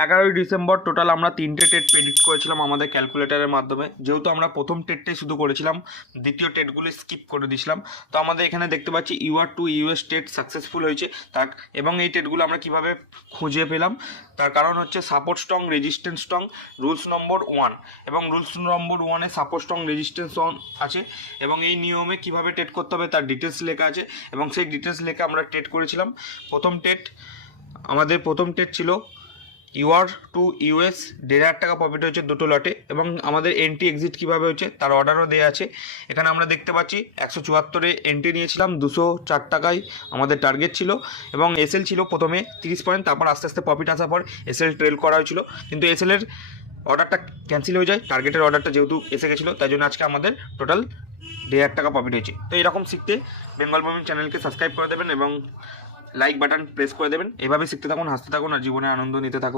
11ই December total আমরা 3টে TET predict করেছিলাম আমাদের ক্যালকুলেটরের মাধ্যমে। যেহেতু আমরা প্রথম টেটটাই শুধু করেছিলাম, দ্বিতীয় টেটগুলি স্কিপ করে দিয়েছিলাম, তো আমাদের এখানে দেখতে পাচ্ছি UR2 US টেট সাকসেসফুল হয়েছে। তার এবং এই টেটগুলো আমরা কিভাবে খুঁজে পেলাম, তার কারণ হচ্ছে support strong, resistance strong, rules number 1। এবং রুলস নম্বর 1-এ সাপোর্ট স্ট্রং, রেজিস্ট্যান্স আছে এবং এই নিয়মে কিভাবে টেট করতে হবে তার ডিটেলস লেখা আছে এবং সেই ডিটেলস লেখা আমরা টেট করেছিলাম। আমাদের প্রথম টেট ছিল UR2 US, 1,500 টাকা প্রফিট হয়েছে দুটো লটে এবং আমাদের এন্ট্রি এক্সিট কীভাবে হয়েছে তার অর্ডারও দেওয়া আছে। এখানে আমরা দেখতে পাচ্ছি 174-এ এন্ট্রি নিয়েছিলাম, 204 টাকায় আমাদের টার্গেট ছিল এবং এসএল ছিল প্রথমে 30 পয়েন্ট, তারপর আস্তে আস্তে প্রফিট আসার পর এসএল ট্রেল করা হয়েছিল, কিন্তু এসএলের অর্ডারটা ক্যান্সেল হয়ে যায়, টার্গেটের অর্ডারটা যেহেতু এসে গেছিলো তাই জন্য আজকে আমাদের টোটাল 1,500 টাকা প্রফিট হয়েছে। তো এরকম শিখতে বেঙ্গল মুভিং চ্যানেলকে সাবস্ক্রাইব করে দেবেন এবং লাইক বাটন প্রেস করে দেবেন। এভাবে শিখতে থাকুন, হাসতে থাকুন আর জীবনে আনন্দ নিতে থাকুন।